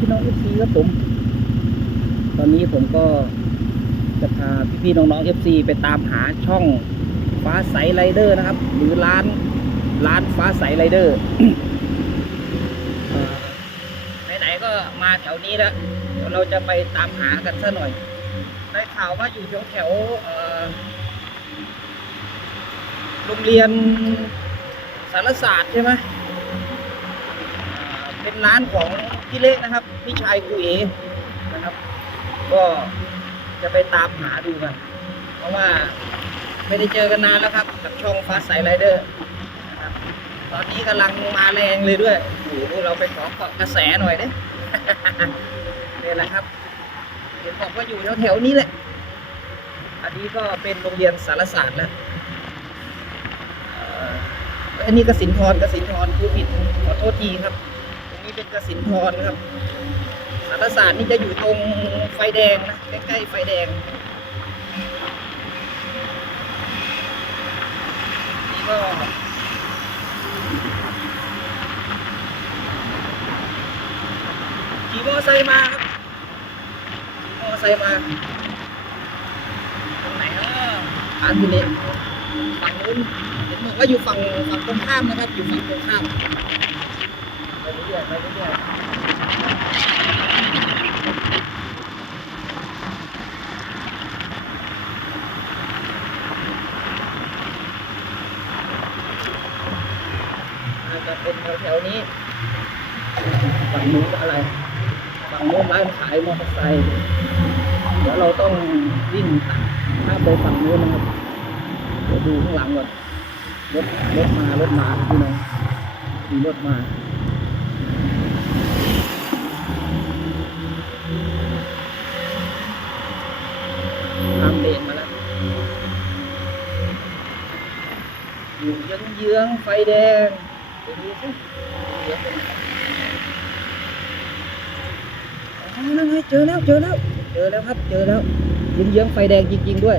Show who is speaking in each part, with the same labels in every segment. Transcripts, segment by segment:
Speaker 1: พี่น้องเอฟซีครับผม ตอนนี้ผมก็จะพาพี่ๆน้องๆเอฟซีไปตามหาช่องฟ้าใสไรเดอร์นะครับ หรือร้านร้านฟ้าใสไรเดอร์ไหนๆก็มาแถวนี้แล้วเดี๋ยวเราจะไปตามหากันซะหน่อย ได้ข่าวว่าอยู่แถวแถวโรงเรียนสารศาสตร์ใช่ไหม เป็นร้านของพี่เล็กนะครับพี่ชายครูเอนะครับ ก็จะไปตามหาดูกัน เพราะว่าไม่ได้เจอกันนานแล้วครับ กับช่องฟ้าใสไรเดอร์นะครับตอนนี้กำลังมาแรงเลยด้วยโอ้โหเราไปขอเกาะกระแสหน่อยเด้นี่แหละครับเห็นบอกว่าอยู่แถวๆนี้แหละ อันนี้ก็เป็นโรงเรียนสารศาสตร์แล้วอันนี้กสินทรกสินทรผู้ผิดขอโทษทีครับ นี้เป็นกสินทรครับสารศาสตร์นี่จะอยู่ตรงไฟแดงนะใกล้ๆไฟแดงนี่ก็ขี่มอไซค์มาครับขี่มอไซค์มาตรงไหนเนะผ่านที่นี่ฝั่งนู้นเห็นบอกว่าอยู่ฝั่งฝั่งตรงข้ามนะครับ อยู่ฝั่งตรงข้าม จจะเป็นแถวๆนี้ฝั่งนู้นอะไรฝั่งนู้นร้านขายมอเตอร์ไซค์เดี๋ยวเราต้องวิ่งข้ามไปฝั่งนู้นนะครับเดี๋ยวดูข้างหลังก่อนรถรถมารถมาพี่น้องมีรถมาามเลนมาแล้วอยู่เยื้องไฟแดงเดี๋ยวดูสิเยวเป็นอ๋อนั่นไงเจอแล้วเจอแล้วเจอแล้วครับเจอแล้วเยื้องไฟแดงจริงๆด้วย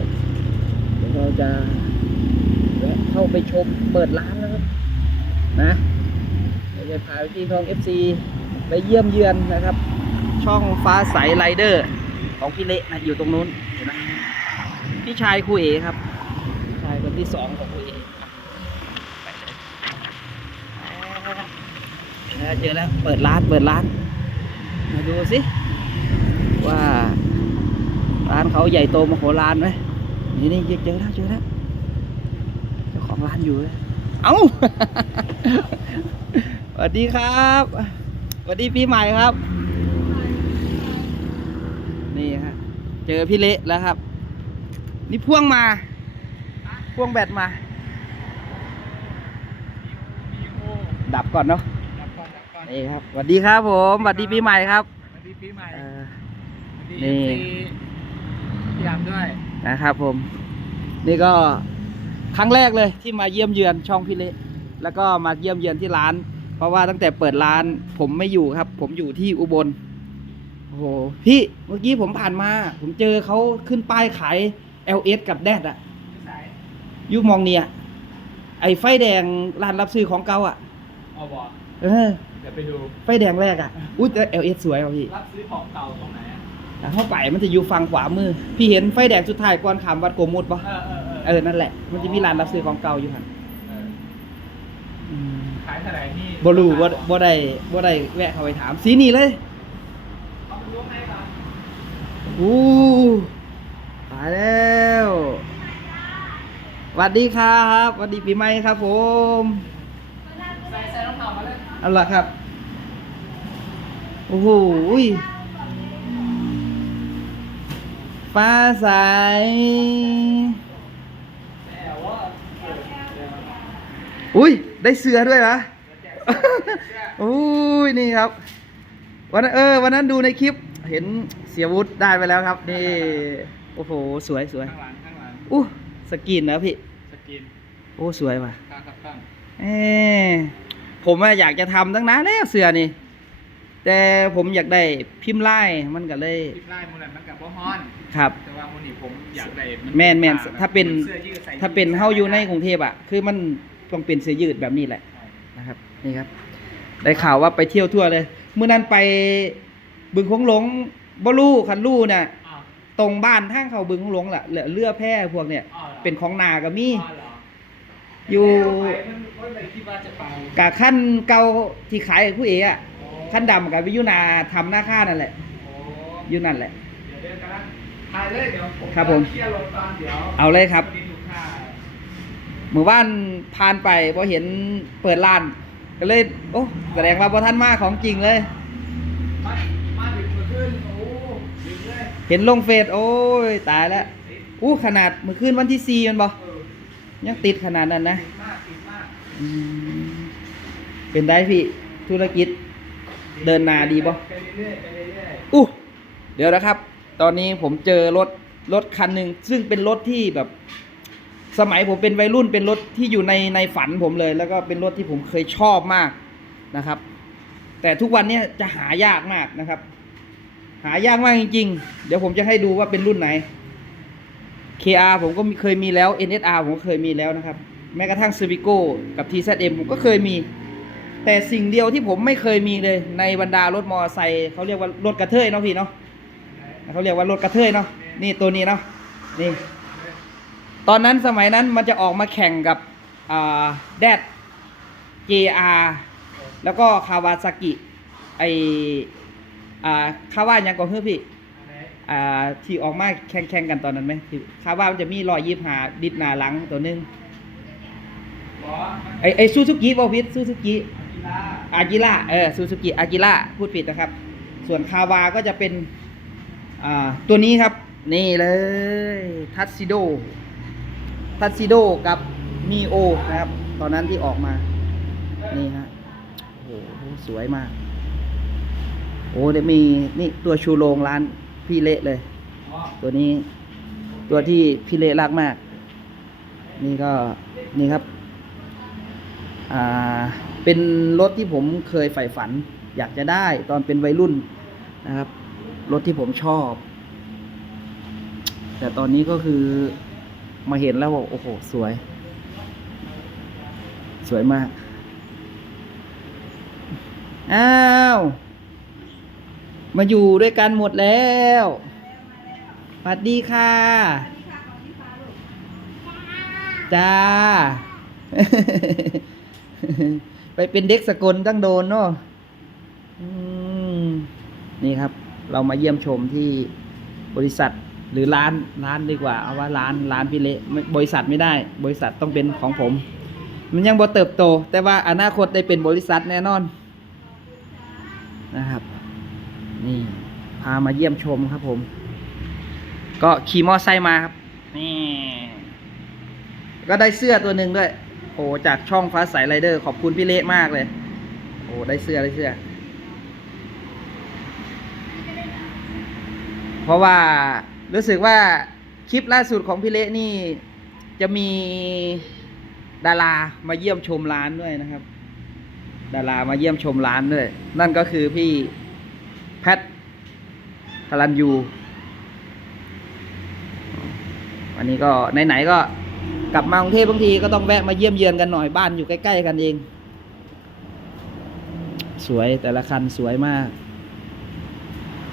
Speaker 1: เดี๋ยวเราจะแวะเข้าไปชมเปิดร้านแล้วครับนะเดี๋ยวจะพาพี่ทอง FC ไปเยี่ยมเยือนนะครับ ช่องฟ้าใสไรเดอร์ของพี่เละนะอยู่ตรงนู้น พี่ชายครูเอครับพี่ชายคนที่สองของครูเอเลยเจอแล้วเปิดร้านเปิดร้าน มาดูสิ ว่า ร้านเขาใหญ่โตมโหฬารไหมนี่นี่เจอแล้วเจอแล้วเจ้าของร้านอยู่เลยเอ้าสวัสดีครับสวัสดีปีใหม่ครับ นี่ฮะเจอพี่เละแล้วครับ นี่พ่วงมา พ่วงแบตมา ดับก่อนเนาะ
Speaker 2: ดับก่อนดับก่อน
Speaker 1: นี่ครับสวัสดีครับผมสวัสดีปีใหม่ครับ
Speaker 2: สวัสดีปีใหม่
Speaker 1: เอ่อ
Speaker 2: สวัสดี
Speaker 1: นี่
Speaker 2: เอฟซีพี่ยามด้วย
Speaker 1: นะครับผม นี่ก็ครั้งแรกเลยที่มาเยี่ยมเยือนช่องพี่เละแล้วก็มาเยี่ยมเยือนที่ร้าน เพราะว่าตั้งแต่เปิดร้าน ผมไม่อยู่ครับ ผมอยู่ที่อุบลโอ้โหพี่เมื่อกี้ผมผ่านมา ผมเจอเขาขึ้นป้ายขาย LS กับแดดอะ
Speaker 2: พี่สาย
Speaker 1: อยูมองเนี่ยไอ้ไฟแดงร้านรับซื้อของเก่าอะ
Speaker 2: ออบอ
Speaker 1: เออ
Speaker 2: เดี๋ยวไปดู
Speaker 1: ไฟแดงแรกอะอุ้ยแต่ LS สวยว่ะพี่
Speaker 2: รับซื้อของเก่าตรงไหนอะ
Speaker 1: แต่เข้าไปมันจะอยู่ฝั่งขวามือ พี่เห็นไฟแดงสุดท้ายก่อนขามวัดโกมุดปะ
Speaker 2: เออเออ
Speaker 1: เออนั่นแหละ มันจะมีร้านรับซื้อของเก่าอยู่ค่ะ
Speaker 2: เออขายเท่าไหร่นี่
Speaker 1: บ่รู้บ่บ่ได้บ่ได้แวะเข้าไปถามสีนี้เลย
Speaker 2: เอาไปดูข้างในก่อน
Speaker 1: อู้ตาย แล้วสวัสดีครับสวัสดีปีใหม่ครับผม
Speaker 2: ใส่ใส่รองเท้ามาเลย
Speaker 1: เอาล่ะครับ โอ้โหอุ้ยฟ้าใส
Speaker 2: แต่ว่า
Speaker 1: อุ้ย ได้เสือด้วยนะอุ้ย นี่ครับ วันนั้นเออ วันนั้นดูในคลิป เห็นเสียวุฒได้ไปแล้วครับ นี่ โอ้โห สวยสวย
Speaker 2: ข้างหลังข้างหลัง
Speaker 1: อู้สกินนะพี่
Speaker 2: สกิน
Speaker 1: โอ้สวยว่ะ
Speaker 2: ข้างครับข้าง
Speaker 1: เออผมอะอยากจะทำตั้งนานแล้วเสือนี่ แต่ผมอยากได้พิมพ์ลายมันก็เลย
Speaker 2: คลิปไล่มูนันมันกับบ่ฮอน
Speaker 1: ครับ
Speaker 2: แต่ว่ามูนี่ผมอยากได้
Speaker 1: แม่นแม่น
Speaker 2: แบบ
Speaker 1: ถ้าเป็น
Speaker 2: สื้อยืดใส่
Speaker 1: ถ้าเป็น
Speaker 2: ยืด
Speaker 1: เฮาอยู่ในกรุงเทพอะคือมันต้องเป็นเสื้อยืดแบบนี้แหละ
Speaker 2: ใช่
Speaker 1: นะครับนี่ครับ ได้ข่าวว่าไปเที่ยวทั่วเลยเมื่อนั้นไปบึงคงหลงบ่รู้คันรู้เนี่ย
Speaker 2: อ้าว
Speaker 1: ตรงบ้านทางเขาบึงคงหลงแหละเหลือเรือแพร่พวกเนี่ย
Speaker 2: อ้าวหรอ
Speaker 1: เป็นของนาก็มี
Speaker 2: อ้าวเหรอ
Speaker 1: อยู่
Speaker 2: ไปมันก็เลยคิดว่าจะไป
Speaker 1: กะขั้นเก่าที่ขายกับผู้เอ๋อะ
Speaker 2: โอ้
Speaker 1: ขั้นดำกับวิยุนาทำหน้าค่านั่นแหละ
Speaker 2: โอ้
Speaker 1: อยู่นั่นแหละ
Speaker 2: เดี๋ยวเดี๋ยวกันถ่ายเลยเดี๋ยวผม
Speaker 1: ครับผม
Speaker 2: เคลียร์ลงตอนเดี๋ยว
Speaker 1: เอาเลยครับ
Speaker 2: วันนี้ดูค่า
Speaker 1: หมู่บ้านผ่านไปพอเห็นเปิดร้าน ก็เลย โอ้แสดงว่าพอท่านมาของจริงเลย
Speaker 2: มามาดึกมาขึ้นโอ้ดึก เห็
Speaker 1: นลงเฟซโอ้ย ตายแล้วอู้ขนาดเมื่อคืนวันที่สี่มันบอ
Speaker 2: เออ
Speaker 1: ยังติดขนาดนั้นนะเป็นได้พี่ธุรกิจเดินนาดีบ่
Speaker 2: ไปเรื่อยๆไปเรื่อย
Speaker 1: อู้เดี๋ยวนะครับ ตอนนี้ผมเจอรถรถคันหนึ่งซึ่งเป็นรถที่แบบ สมัยผมเป็นวัยรุ่นเป็นรถที่อยู่ในในฝันผมเลย แล้วก็เป็นรถที่ผมเคยชอบมากนะครับ แต่ทุกวันนี้จะหายากมากนะครับ หายากมากจริงๆ เดี๋ยวผมจะให้ดูว่าเป็นรุ่นไหน KR ผมก็เคยมีแล้ว NSR ผมก็เคยมีแล้วนะครับ แม้กระทั่ง Civico กับ TZM ผมก็เคยมี แต่สิ่งเดียวที่ผมไม่เคยมีเลย ในบรรดารถมอเตอร์ไซค์เขาเรียกว่ารถกระเทยเนาะพี่เนาะเขาเรียกว่ารถกระเทยเนาะนี่ตัวนี้เนาะนี่ ตอนนั้นสมัยนั้นมันจะออกมาแข่งกับแดด JR แล้วก็คาวาซากิไอ อ่าคาว่ายังก่อนเฮ้อพี่อ่าที่ออกมาแข่งแข่งกันตอนนั้นไหมที่คาว่ามันจะมีรอยยิบหาดิดหนาหลังตัวหนึง
Speaker 2: บอสมัน
Speaker 1: ไอไอซูซูกิบอพิษซูซูกิอากิระเออซูซูกิอากิระพูดผิดนะครับ ส่วนคาวาก็จะเป็นอ่าตัวนี้ครับ นี่เลยทัตซิโดทัตซิโดกับมีโอนะครับ ตอนนั้นที่ออกมา นี่ฮะโอ้โหสวยมาก โอ้เดี๋ยวมีนี่ตัวชูโรงร้านพี่เละเลย ตัวนี้ตัวที่พี่เละรักมาก นี่ก็นี่ครับ อ่า เป็นรถที่ผมเคยใฝ่ฝัน อยากจะได้ตอนเป็นวัยรุ่นนะครับ รถที่ผมชอบ แต่ตอนนี้ก็คือมาเห็นแล้วบอกโอ้โห สวย สวยมาก อ้าว มาอยู่ด้วยกันหมดแล้วสวัสดีค่ะ จ้า ไปเป็นเด็กสกลตั้งโดนเนาะอืมนี่ครับ เรามาเยี่ยมชมที่บริษัทหรือร้านร้านดีกว่า เอาว่าร้านร้านพี่เละไม่บริษัทไม่ได้ บริษัทต้องเป็นของผม มันยังบ่เติบโต แต่ว่าอนาคตได้เป็นบริษัทแน่นอนนะครับ นี่พามาเยี่ยมชมครับผม ก็ขี่มอไซค์มาครับ นี่ ก็ได้เสื้อตัวหนึ่งด้วย โอ้จากช่องฟ้าใสไรเดอร์ ขอบคุณพี่เละมากเลย โอ้ได้เสื้อได้เสื้อ เพราะว่ารู้สึกว่าคลิปล่าสุดของพี่เละนี่ จะมีดารามาเยี่ยมชมร้านด้วยนะครับ ดารามาเยี่ยมชมร้านด้วย นั่นก็คือพี่ พททรันยู วันนี้ก็ไหนๆก็กลับมากรุงเทพบางทีก็ต้องแวะมาเยี่ยมเยือนกันหน่อยบ้านอยู่ใกล้ๆกันเอง สวยแต่ละคันสวยมาก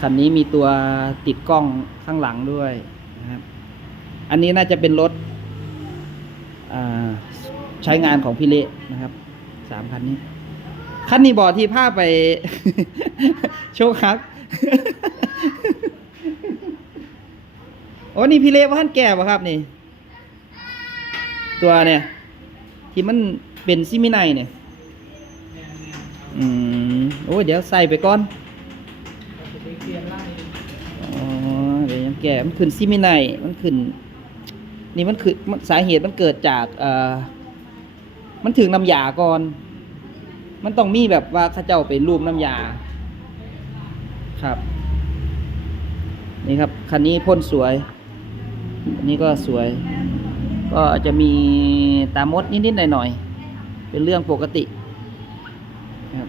Speaker 1: คันนี้มีตัวติดกล้องข้างหลังด้วยนะครับ อันนี้น่าจะเป็นรถใช้งานของพี่เละนะครับสามคันนี้ คันนี้บอที่พาไป โชว์ครับโอ้นี่พี่เละว่าท่านแก่ป่ะครับนี่ ตัวเนี่ย ที่มันเป็นซิมิไนเนี่ย
Speaker 2: เนี่ย
Speaker 1: อืม โอ้เดี๋ยวใส่ไปก่อน
Speaker 2: เราจะไปเปลี่ยนไล่
Speaker 1: อ๋อเดี๋ยวยังแก่มันขึ้นซิมิไนมันขึ้น นี่มันคือมันสาเหตุมันเกิดจาก เอ่อ มันถึงน้ำยาก่อน มันต้องมีแบบว่าข้าเจ้าไปรูปน้ำยา ครับ นี่ครับ คันนี้พ่นสวย อันนี้ก็สวย ก็จะมีตามดนิดๆหน่อยๆ เป็นเรื่องปกติครับ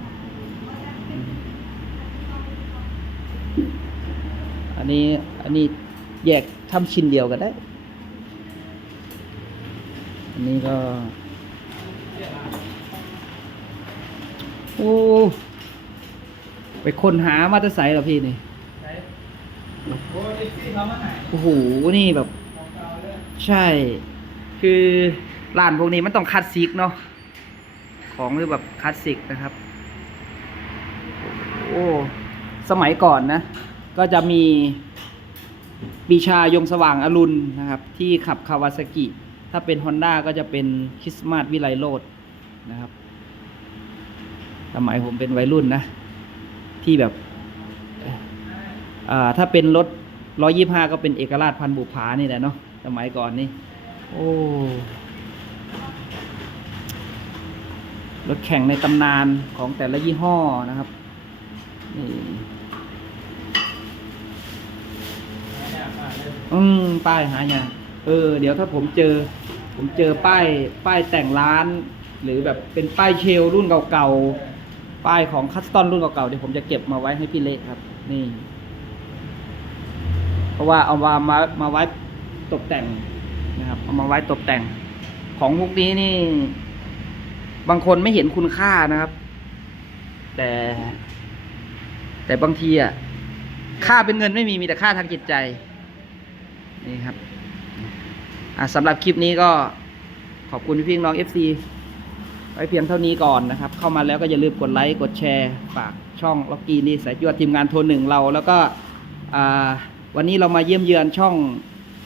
Speaker 1: อันนี้อันนี้แยกทำชิ้นเดียวกันได้ อันนี้ก็ โอ้ไปค้นหามาตอร์ไซค์เหรอพี่นี่
Speaker 2: ไหนโอ้ยที่เขามาไหน
Speaker 1: โอ้โหนี่แบบ
Speaker 2: ของเก่าเลย
Speaker 1: ใช่ คือร้านพวกนี้มันต้องคลาสสิกเนาะของคือแบบคลาสสิกนะครับ โอ้สมัยก่อนนะ ก็จะมีปีชายงสว่างอรุณนะครับ ที่ขับคาวาซากิ ถ้าเป็น Honda ก็จะเป็นคริสต์มาสวิไลโรดนะครับ สมัยผมเป็นวัยรุ่นนะ ที่แบบถ้าเป็นรถร้อยี่ห้าก็เป็นเอกราชพันบุภานี่แหละเนาะสมัยก่อนนี่ โอ้รถแข่งในตำนานของแต่ละยี่ห้อนะครับนี่
Speaker 2: เนี่ยมาย
Speaker 1: อืมป้ายหายากเออ เดี๋ยวถ้าผมเจอ ผมเจอป้าย ป้ายแต่งร้าน หรือแบบเป็นป้ายเชลรุ่นเก่าๆ ป้ายของคัสตอนรุ่นเก่าๆเดี๋ยวผมจะเก็บมาไว้ให้พี่เละครับ นี่ เพราะว่าเอามามามาไว้ตกแต่งนะครับ เอามาไว้ตกแต่ง ของพวกนี้นี่ บางคนไม่เห็นคุณค่านะครับ แต่ แต่บางทีอะค่าเป็นเงินไม่มีมีแต่ค่าทางจิตใจ นี่ครับอะสำหรับคลิปนี้ก็ขอบคุณพี่น้อง FC ไว้เพียงเท่านี้ก่อนนะครับ เข้ามาแล้วก็อย่าลืมกดไลค์กดแชร์ ฝากช่องล็อกกี้นี่สายจวดทีมงานโทรหนึ่งเรา แล้วก็วันนี้เรามาเยี่ยมเยือนช่อง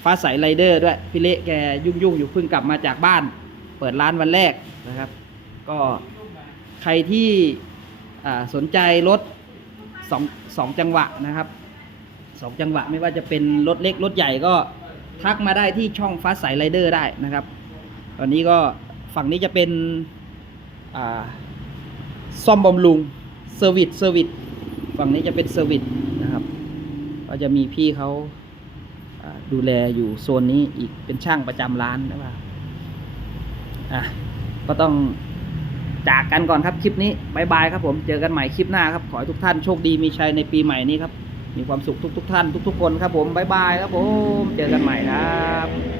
Speaker 1: ฟ้าใสไรเดอร์ด้วยพี่เละแกยุ่งๆอยู่เพิ่งกลับมาจากบ้าน เปิดร้านวันแรกนะครับ ก็ใครที่สนใจรถสองสองจังหวะนะครับสองจังหวะไม่ว่าจะเป็นรถเล็กรถใหญ่ก็ทักมาได้ที่ช่องฟ้าใสไรเดอร์ได้นะครับ ตอนนี้ก็ฝั่งนี้จะเป็น ซ่อมบำรุงเซอร์วิสเซอร์วิสฝั่งนี้จะเป็นเซอร์วิสนะครับ ก็จะมีพี่เขาาดูแลอยู่โซนนี้อีกเป็นช่างประจำร้านนะครับอะก็ต้องจากกันก่อนครับคลิปนี้บายบายครับผมเจอกันใหม่คลิปหน้าครับ ขอให้ทุกท่านโชคดีมีชัยในปีใหม่นี้ครับ มีความสุขทุก ๆ ท่านทุก ๆ คนครับผมบายบายครับผมเจอกันใหม่ครับ